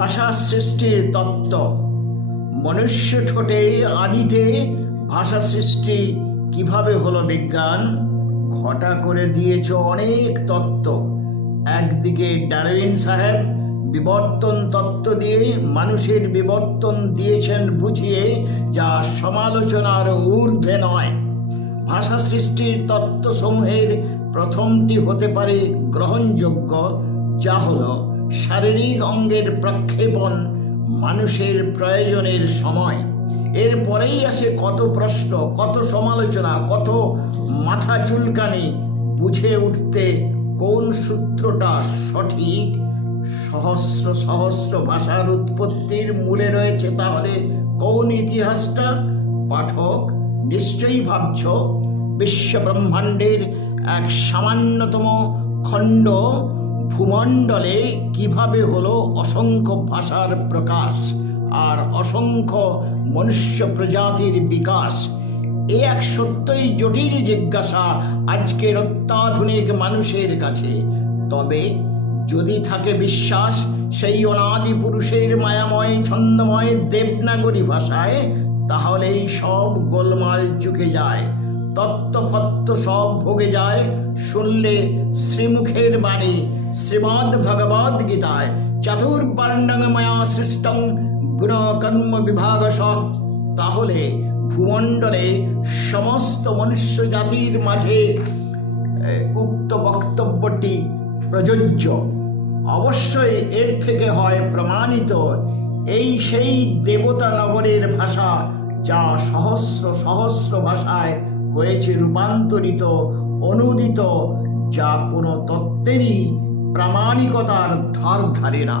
ভাষা সৃষ্টির তত্ত্ব। মনুষ্য ঠোঁটে আদিতে ভাষা সৃষ্টি কিভাবে হলো বিজ্ঞান ঘটা করে দিয়েছ অনেক তত্ত্ব। একদিকে ডারউইন সাহেব বিবর্তন তত্ত্ব দিয়ে মানুষের বিবর্তন দিয়েছেন বুঝিয়ে, যা সমালোচনার ঊর্ধ্বে নয়। ভাষা সৃষ্টির তত্ত্বসমূহের প্রথমটি হতে পারে গ্রহণযোগ্য, যা হলো শারীরিক অঙ্গের প্রক্ষেপণ মানুষের প্রয়োজনের সময়। এরপরেই আসে কত প্রশ্ন, কত সমালোচনা, কত মাথা চুলকানি বুঝে উঠতে কোন সূত্রটা সঠিক। সহস্র সহস্র ভাষার উৎপত্তির মূলে রয়েছে তাহলে কোন ইতিহাসটা? পাঠক নিশ্চয়ই ভাবছ বিশ্ব ব্রহ্মাণ্ডের এক সামান্যতম খণ্ড ভূমণ্ডলে কিভাবে হলো অসংখ্য ভাষার প্রকাশ আর অসংখ্য মনুষ্য প্রজাতির বিকাশ। এ এক সত্যই জটিল জিজ্ঞাসা আজকের অত্যাধুনিক মানুষের কাছে। তবে যদি থাকে বিশ্বাস সেই অনাদি পুরুষের মায়াময় ছন্দময় দেবনাগরী ভাষায়, তাহলেই সব গোলমাল চুকে যায়, তত্ত্বফত্ত্ব সব ভোগে যায়। শুনলে শ্রীমুখের বাণী শ্রীমদ্ ভগবদ্ গীতায় চতুর্বর্ণং ময়া সৃষ্টং গুণকর্ম বিভাগশ, তাহলে ভূমণ্ডলে সমস্ত মনুষ্য জাতির মাঝে উক্ত বক্তব্যটি প্রযোজ্য। অবশ্যই এর থেকে হয় প্রমাণিত এই সেই দেবতা নগরের ভাষা, যা সহস্র সহস্র ভাষায় হয়েছে রূপান্তরিত, অনুদিত, যা কোনো তত্ত্বেরই প্রামাণিকতার ধার ধারে না।